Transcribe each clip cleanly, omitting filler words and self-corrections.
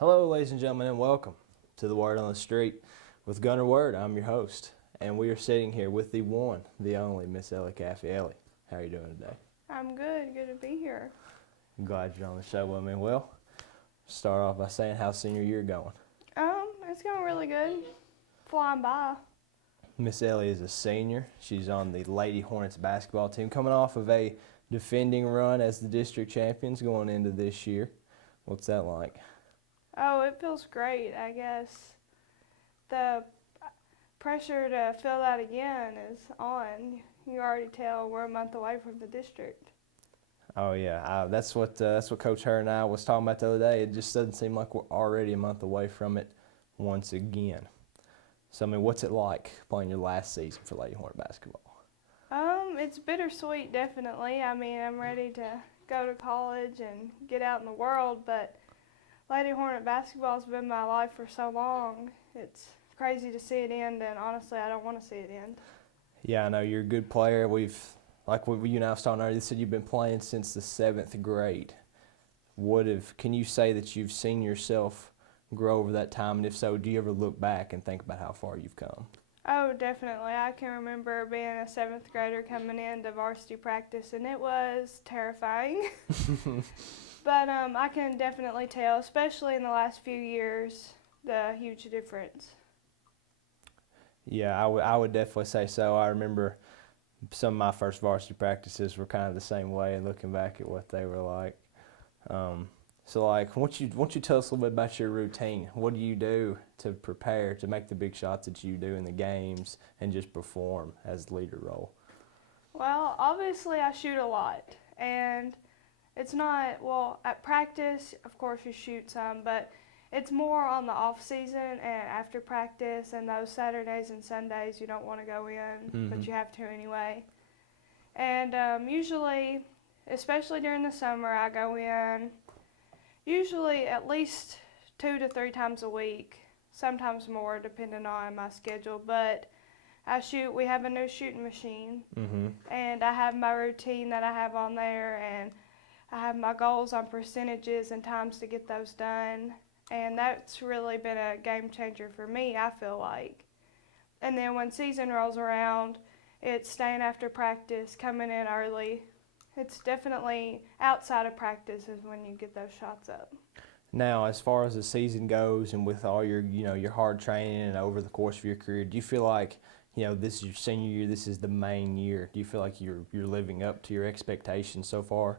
Hello, ladies and gentlemen, and welcome to the Word on the Street with Gunner Word. I'm your host, and we are sitting here with the one, the only Miss Ellie Caffey. Ellie, how are you doing today? I'm good. Good to be here. I'm glad you're on the show with me. Well, start off by saying how's senior year going? It's going really good. Flying by. Miss Ellie is a senior. She's on the Lady Hornets basketball team, coming off of a defending run as the district champions going into this year. What's that like? Oh, it feels great, I guess. The pressure to fill that again is on. You already tell we're a month away from the district. Oh yeah, that's what Coach Her and I was talking about the other day. It just doesn't seem like we're already a month away from it once again. So I mean, what's it like playing your last season for Lady Hornet basketball? It's bittersweet, definitely. I mean, I'm ready to go to college and get out in the world, but Lady Hornet basketball has been my life for so long. It's crazy to see it end, and honestly, I don't want to see it end. Yeah, I know you're a good player. You and I was talking earlier, you said you've been playing since the 7th grade. Can you say that you've seen yourself grow over that time? And if so, do you ever look back and think about how far you've come? Oh, definitely. I can remember being a 7th grader coming into varsity practice, and it was terrifying. But I can definitely tell, especially in the last few years, the huge difference. Yeah, I would definitely say so. I remember some of my first varsity practices were kind of the same way, and looking back at what they were like. So, like, why don't you tell us a little bit about your routine? What do you do to prepare to make the big shots that you do in the games and just perform as the leader role? Well, obviously I shoot a lot, and it's not, well, at practice, of course you shoot some, but it's more on the off season and after practice and those Saturdays and Sundays you don't want to go in, but you have to anyway. And usually, especially during the summer, I go in usually at least 2 to 3 times a week, sometimes more depending on my schedule, but we have a new shooting machine, and I have my routine that I have on there, and I have my goals on percentages and times to get those done, and that's really been a game changer for me, I feel like. And then when season rolls around, it's staying after practice, coming in early. It's definitely outside of practice is when you get those shots up. Now, as far as the season goes, and with all your your hard training and over the course of your career, do you feel like this is your senior year, this is the main year? Do you feel like you're living up to your expectations so far?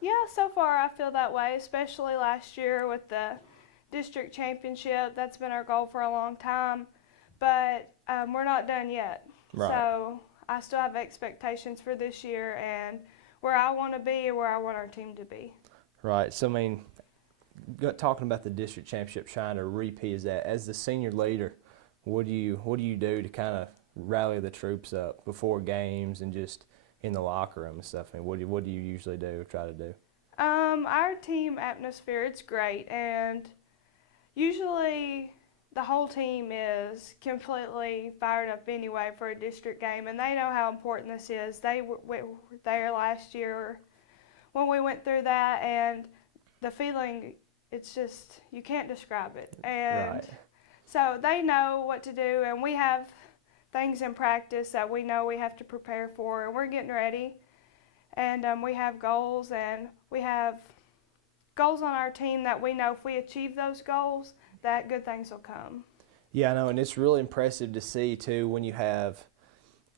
Yeah, so far I feel that way, especially last year with the district championship. That's been our goal for a long time, but we're not done yet. Right. So I still have expectations for this year and where I want to be and where I want our team to be. Right. So, I mean, talking about the district championship, trying to repeat as the senior leader, what do you do to kind of rally the troops up before games and just in the locker room and stuff? I mean, what do you usually do, try to do? Our team atmosphere, it's great, and usually the whole team is completely fired up anyway for a district game, and they know how important this is. They were there last year when we went through that, and the feeling, it's just, you can't describe it. And right. So they know what to do, and we have things in practice that we know we have to prepare for, and we're getting ready. And we have goals, and we have goals on our team that we know if we achieve those goals, that good things will come. Yeah, I know, and it's really impressive to see, too, when you have,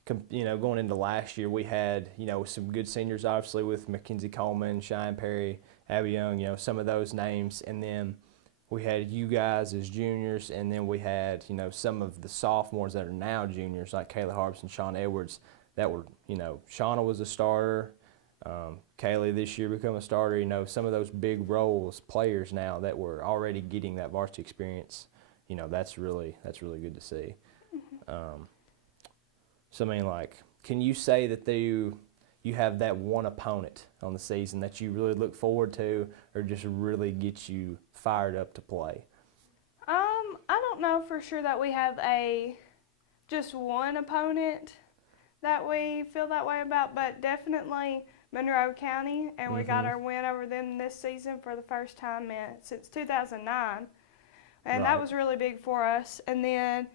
going into last year, we had, some good seniors, obviously, with Mackenzie Coleman, Cheyenne Perry, Abby Young, some of those names, and then we had you guys as juniors, and then we had, some of the sophomores that are now juniors, like Kayla Harbison, Sean Edwards, that were, Shauna was a starter, Kaylee this year become a starter, some of those big roles players now that were already getting that varsity experience, that's really good to see. So, I mean, like, can you say that you have that one opponent on the season that you really look forward to or just really gets you fired up to play? I don't know for sure that we have just one opponent that we feel that way about, but definitely Monroe County, and we got Mhm. our win over them this season for the first time since 2009. And that Right. was really big for us. And then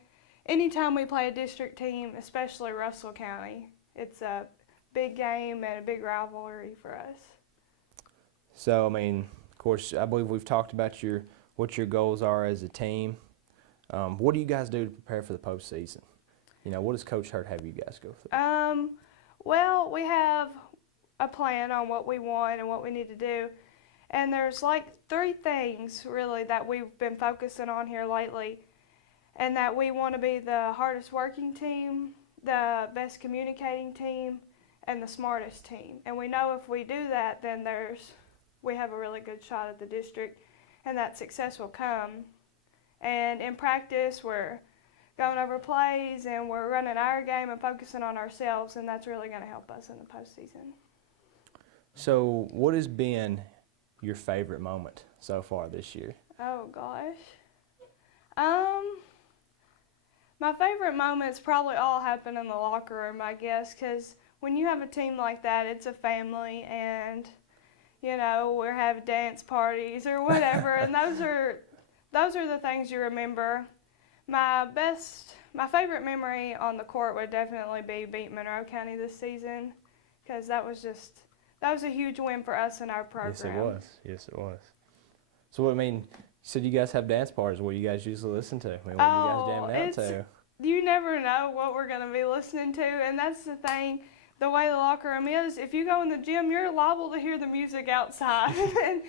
anytime we play a district team, especially Russell County, it's a big game and a big rivalry for us. So, I mean, of course, I believe we've talked about what your goals are as a team. What do you guys do to prepare for the postseason? You know, what does Coach Hurt have you guys go through? Well, we have a plan on what we want and what we need to do. And there's like 3 things really that we've been focusing on here lately. And that we want to be the hardest working team, the best communicating team, and the smartest team. And we know if we do that, then we have a really good shot at the district, and that success will come. And in practice, we're going over plays, and we're running our game and focusing on ourselves, and that's really going to help us in the postseason. So, what has been your favorite moment so far this year? Oh, gosh. My favorite moments probably all happen in the locker room, I guess, because when you have a team like that, it's a family, and we're having dance parties or whatever, and those are the things you remember. My favorite memory on the court would definitely be beating Monroe County this season, because that was a huge win for us in our program. Yes, it was. So, what I mean, so do you guys have dance parties? What do you guys usually listen to? I mean, what are you guys jamming out to? You never know what we're going to be listening to, and that's the thing. The way the locker room is, if you go in the gym, you're liable to hear the music outside. And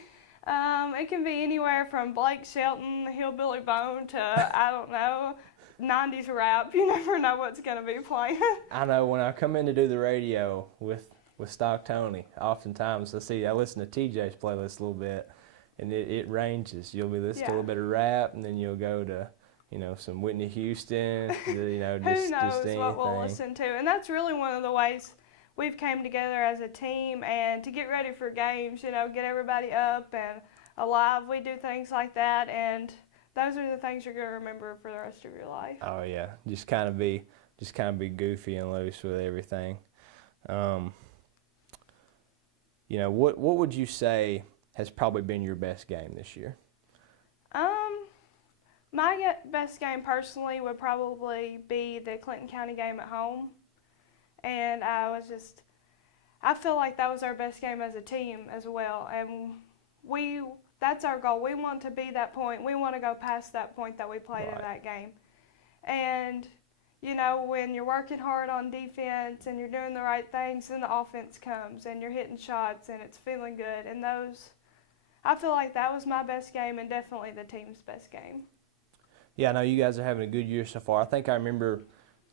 it can be anywhere from Blake Shelton, Hillbilly Bone, to, I don't know, 90s rap. You never know what's going to be playing. I know when I come in to do the radio with Stock Tony, oftentimes I listen to TJ's playlist a little bit, and it ranges. You'll be listening to a little bit of rap, and then you'll go to some Whitney Houston, Who knows just anything. what we'll listen to. And that's really one of the ways we've came together as a team, and to get ready for games, get everybody up and alive. We do things like that, and those are the things you're going to remember for the rest of your life. Oh yeah, just kind of be goofy and loose with everything. What would you say has probably been your best game this year? My best game personally would probably be the Clinton County game at home. And I feel like that was our best game as a team as well. And that's our goal. We want to be that point. We want to go past that point that we played in that game. And, when you're working hard on defense and you're doing the right things, then the offense comes and you're hitting shots and it's feeling good. And I feel like that was my best game and definitely the team's best game. Yeah, I know you guys are having a good year so far. I think I remember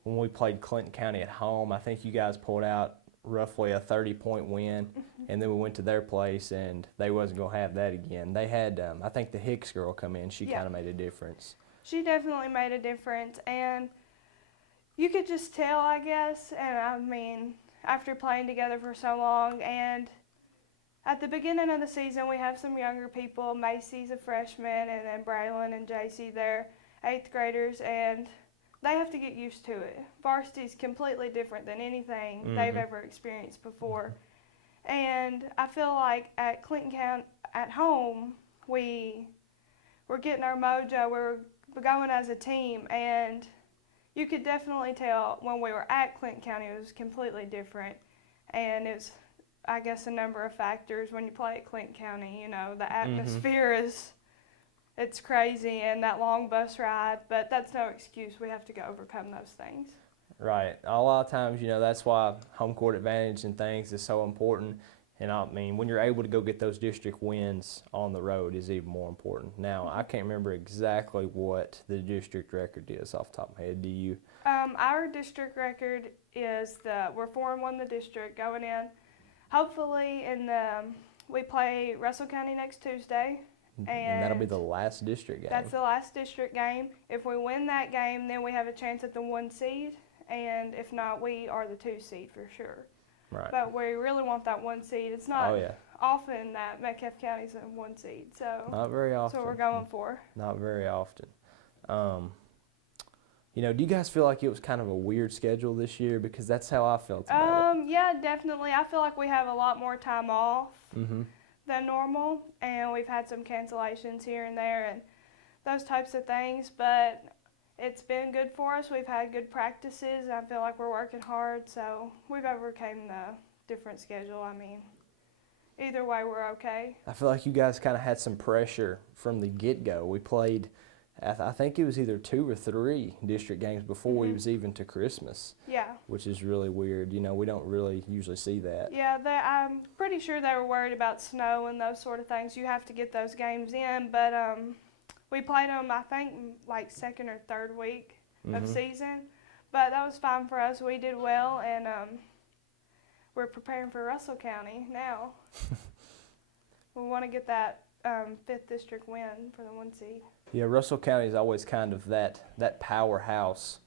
when we played Clinton County at home, I think you guys pulled out roughly a 30-point win, and then we went to their place, and they wasn't going to have that again. They had, I think the Hicks girl come in. She kind of made a difference. She definitely made a difference, and you could just tell, I guess, and I mean, after playing together for so long, and at the beginning of the season, we have some younger people. Macy's a freshman, and then Braylon and JC, they're 8th graders, and they have to get used to it. Varsity's completely different than anything they've ever experienced before. And I feel like at Clinton County, at home, we're getting our mojo. We're going as a team, and you could definitely tell when we were at Clinton County it was completely different. And it's, I guess, a number of factors when you play at Clinton County. The atmosphere it's crazy, and that long bus ride, but that's no excuse. We have to go overcome those things. Right. A lot of times, that's why home court advantage and things is so important. And I mean, when you're able to go get those district wins on the road is even more important. Now, I can't remember exactly what the district record is off the top of my head. Do you? Our district record is we're 4-1 the district going in. Hopefully, we play Russell County next Tuesday. And that'll be the last district game. That's the last district game. If we win that game, then we have a chance at the 1 seed. And if not, we are the 2 seed for sure. Right. But we really want that 1 seed. It's not often that Metcalfe County's a 1 seed. So not very often. That's what we're going for. Not very often. Do you guys feel like it was kind of a weird schedule this year? Because that's how I felt about it. Yeah, definitely. I feel like we have a lot more time off Mm-hmm. than normal, and we've had some cancellations here and there and those types of things, but it's been good for us. We've had good practices. I feel like we're working hard, so we've overcame the different schedule. I mean, either way, we're okay. I feel like you guys kind of had some pressure from the get-go. We played, I think it was either 2 or 3 district games before we was even to Christmas, Yeah. which is really weird. We don't really usually see that. Yeah, I'm pretty sure they were worried about snow and those sort of things. You have to get those games in, but we played them, I think, like second or third week of season. But that was fine for us. We did well, and we're preparing for Russell County now. We want to get that 5th district win for the 1 seed. Yeah, Russell County is always kind of that powerhouse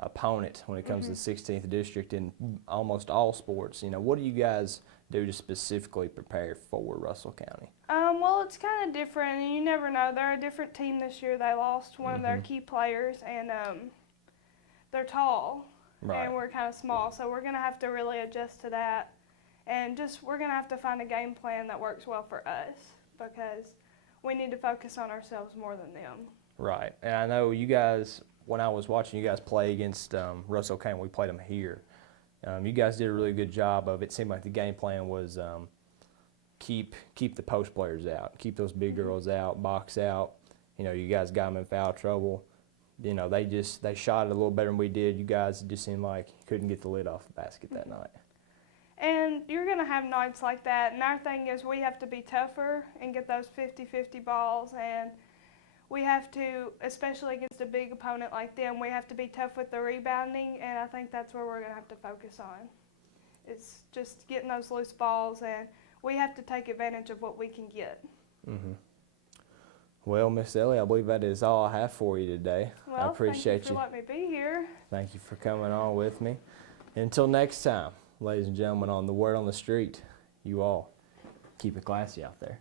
opponent when it comes to the 16th district in almost all sports. What do you guys do to specifically prepare for Russell County? Well, it's kind of different, and you never know. They're a different team this year. They lost one of their key players, and they're tall, Right. and we're kind of small, so we're going to have to really adjust to that. And we're going to have to find a game plan that works well for us, because we need to focus on ourselves more than them. Right. And I know you guys, when I was watching you guys play against Russell County, we played them here. You guys did a really good job of it. It seemed like the game plan was keep the post players out, keep those big girls out, box out. You guys got them in foul trouble. They shot it a little better than we did. You guys just seemed like you couldn't get the lid off the basket that night. And you're going to have nights like that. And our thing is we have to be tougher and get those 50-50 balls. And we have to, especially against a big opponent like them, we have to be tough with the rebounding. And I think that's where we're going to have to focus on. It's just getting those loose balls. And we have to take advantage of what we can get. Mm-hmm. Well, Miss Ellie, I believe that is all I have for you today. Well, I appreciate thank you for letting me be here. Thank you for coming on with me. Until next time, ladies and gentlemen, on The Word on the Street, you all keep it classy out there.